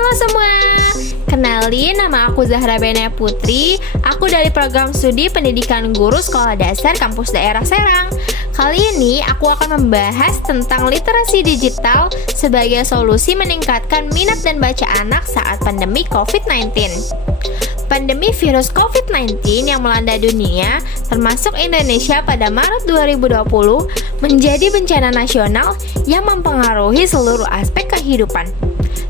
Halo semua, kenalin nama aku Zahra Benia Putri. Aku dari program studi pendidikan guru sekolah dasar kampus daerah Serang. Kali ini aku akan membahas tentang literasi digital sebagai solusi meningkatkan minat dan baca anak saat pandemi COVID-19. Pandemi virus COVID-19 yang melanda dunia, termasuk Indonesia pada Maret 2020, menjadi bencana nasional yang mempengaruhi seluruh aspek kehidupan.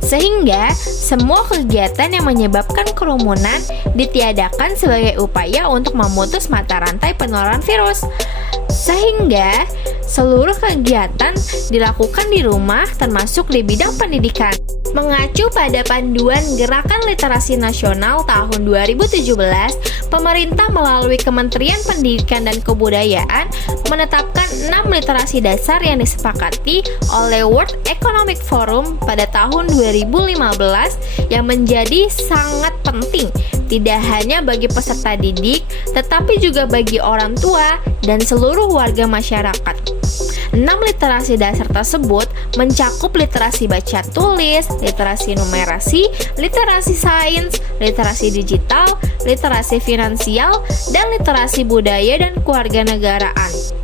Sehingga, semua kegiatan yang menyebabkan kerumunan ditiadakan sebagai upaya untuk memutus mata rantai penularan virus. Sehingga, seluruh kegiatan dilakukan di rumah termasuk di bidang pendidikan. Mengacu pada panduan Gerakan Literasi Nasional tahun 2017, pemerintah melalui Kementerian Pendidikan dan Kebudayaan menetapkan 6 literasi dasar yang disepakati oleh World Economic Forum pada tahun 2015 yang menjadi sangat penting tidak hanya bagi peserta didik, tetapi juga bagi orang tua dan seluruh warga masyarakat. 6 literasi dasar tersebut mencakup literasi baca tulis, literasi numerasi, literasi sains, literasi digital, literasi finansial, dan literasi budaya dan kewarganegaraan.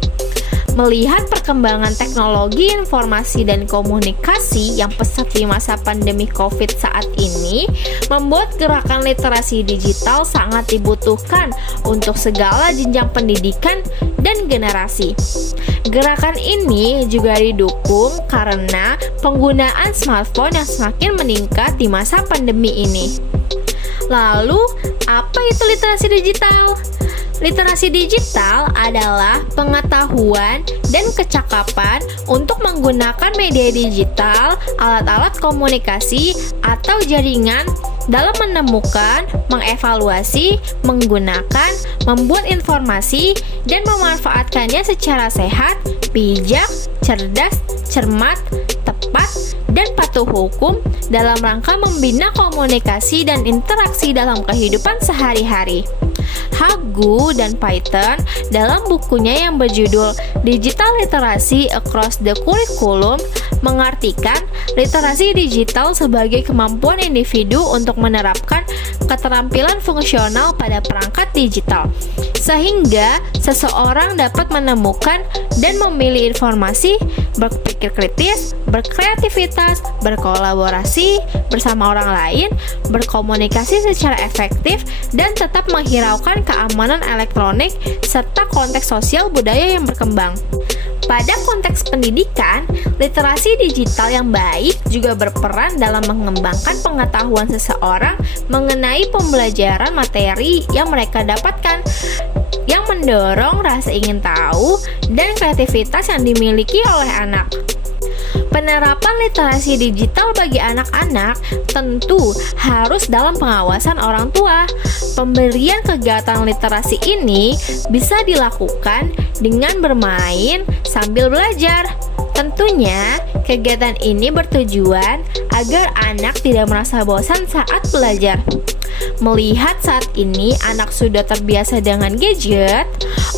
Melihat perkembangan teknologi informasi dan komunikasi yang pesat di masa pandemi COVID saat ini, membuat gerakan literasi digital sangat dibutuhkan untuk segala jenjang pendidikan dan generasi. Gerakan ini juga didukung karena penggunaan smartphone yang semakin meningkat di masa pandemi ini. Lalu, apa itu literasi digital? Literasi digital adalah pengetahuan dan kecakapan untuk menggunakan media digital, alat-alat komunikasi, atau jaringan dalam menemukan, mengevaluasi, menggunakan, membuat informasi, dan memanfaatkannya secara sehat, bijak, cerdas, cermat, tepat, dan patuh hukum dalam rangka membina komunikasi dan interaksi dalam kehidupan sehari-hari. Hagu dan Python dalam bukunya yang berjudul Digital Literacy Across the Curriculum mengartikan literasi digital sebagai kemampuan individu untuk menerapkan keterampilan fungsional pada perangkat digital, sehingga seseorang dapat menemukan dan memilih informasi, berpikir kritis, berkreativitas, berkolaborasi bersama orang lain, berkomunikasi secara efektif, dan tetap menghiraukan keamanan elektronik serta konteks sosial budaya yang berkembang. Pada konteks pendidikan, literasi digital yang baik juga berperan dalam mengembangkan pengetahuan seseorang mengenai pembelajaran materi yang mereka dapatkan, yang mendorong rasa ingin tahu dan kreativitas yang dimiliki oleh anak. Penerapan literasi digital bagi anak-anak tentu harus dalam pengawasan orang tua. Pemberian kegiatan literasi ini bisa dilakukan dengan bermain sambil belajar. Tentunya, kegiatan ini bertujuan agar anak tidak merasa bosan saat belajar. Melihat saat ini anak sudah terbiasa dengan gadget,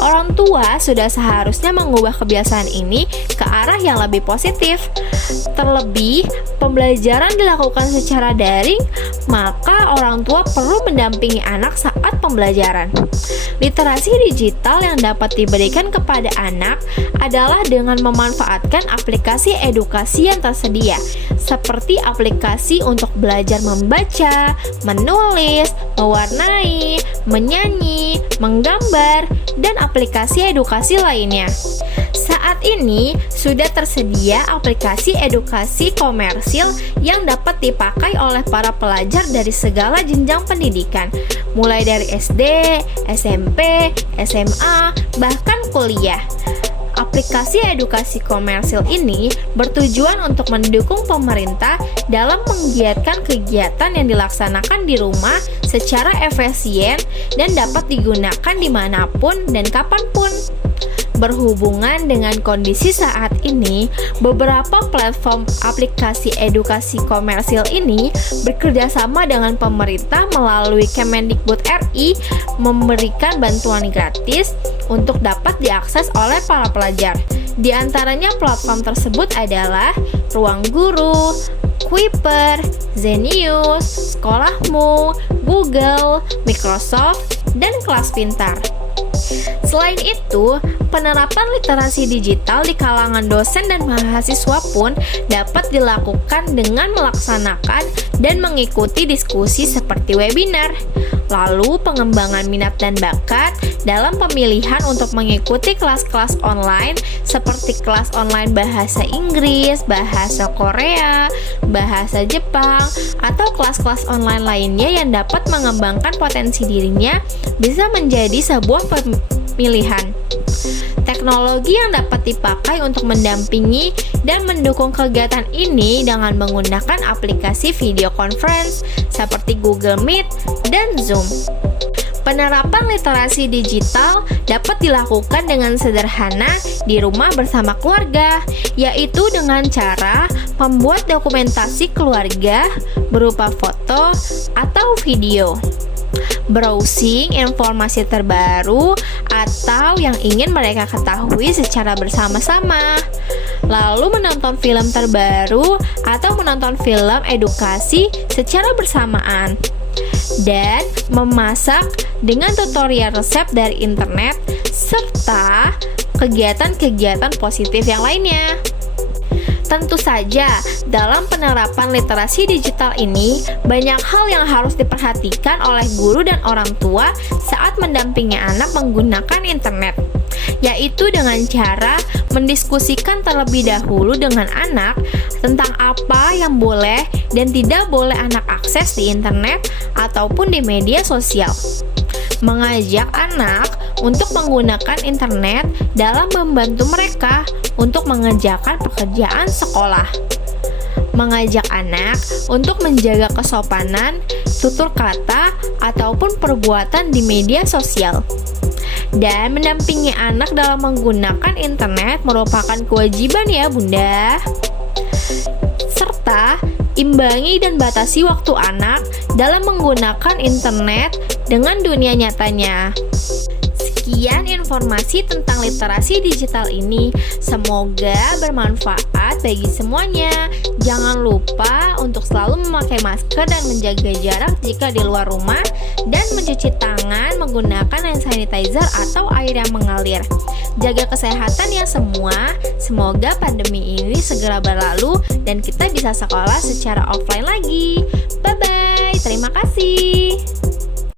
orang tua sudah seharusnya mengubah kebiasaan ini ke arah yang lebih positif. Terlebih, pembelajaran dilakukan secara daring, maka orang tua perlu mendampingi anak saat pembelajaran. Literasi digital yang dapat diberikan kepada anak adalah dengan memanfaatkan aplikasi edukasi yang tersedia, seperti aplikasi untuk belajar membaca, menulis, mewarnai, menyanyi, menggambar, dan aplikasi edukasi lainnya. Saat ini sudah tersedia aplikasi edukasi komersil yang dapat dipakai oleh para pelajar dari segala jenjang pendidikan, mulai dari SD, SMP, SMA, bahkan kuliah. Aplikasi edukasi komersil ini bertujuan untuk mendukung pemerintah dalam menggiatkan kegiatan yang dilaksanakan di rumah secara efisien dan dapat digunakan dimanapun dan kapanpun. Berhubungan dengan kondisi saat ini, beberapa platform aplikasi edukasi komersil ini bekerja sama dengan pemerintah melalui Kemendikbud RI memberikan bantuan gratis untuk dapat diakses oleh para pelajar. Di antaranya platform tersebut adalah Ruang Guru, Kuiper, Zenius, Sekolahmu, Google, Microsoft, dan Kelas Pintar. Selain itu, penerapan literasi digital di kalangan dosen dan mahasiswa pun dapat dilakukan dengan melaksanakan dan mengikuti diskusi seperti webinar. Lalu, pengembangan minat dan bakat dalam pemilihan untuk mengikuti kelas-kelas online seperti kelas online bahasa Inggris, bahasa Korea, bahasa Jepang, atau kelas-kelas online lainnya yang dapat mengembangkan potensi dirinya bisa menjadi sebuah pilihan. Teknologi yang dapat dipakai untuk mendampingi dan mendukung kegiatan ini dengan menggunakan aplikasi video conference seperti Google Meet dan Zoom. Penerapan literasi digital dapat dilakukan dengan sederhana di rumah bersama keluarga, yaitu dengan cara membuat dokumentasi keluarga berupa foto atau video, browsing informasi terbaru atau yang ingin mereka ketahui secara bersama-sama, lalu menonton film terbaru atau menonton film edukasi secara bersamaan, dan memasak dengan tutorial resep dari internet serta kegiatan-kegiatan positif yang lainnya. Tentu saja, dalam penerapan literasi digital ini, banyak hal yang harus diperhatikan oleh guru dan orang tua saat mendampingi anak menggunakan internet, yaitu dengan cara mendiskusikan terlebih dahulu dengan anak tentang apa yang boleh dan tidak boleh anak akses di internet ataupun di media sosial. Mengajak anak untuk menggunakan internet dalam membantu mereka untuk mengerjakan pekerjaan sekolah. Mengajak anak untuk menjaga kesopanan, tutur kata, ataupun perbuatan di media sosial. Dan mendampingi anak dalam menggunakan internet merupakan kewajiban ya Bunda. Serta imbangi dan batasi waktu anak dalam menggunakan internet dengan dunia nyatanya. Sekian informasi tentang literasi digital ini. Semoga bermanfaat bagi semuanya. Jangan lupa untuk selalu memakai masker dan menjaga jarak jika di luar rumah, dan mencuci tangan menggunakan hand sanitizer atau air yang mengalir. Jaga kesehatan ya semua. Semoga pandemi ini segera berlalu dan kita bisa sekolah secara offline lagi. Bye bye. Terima kasih.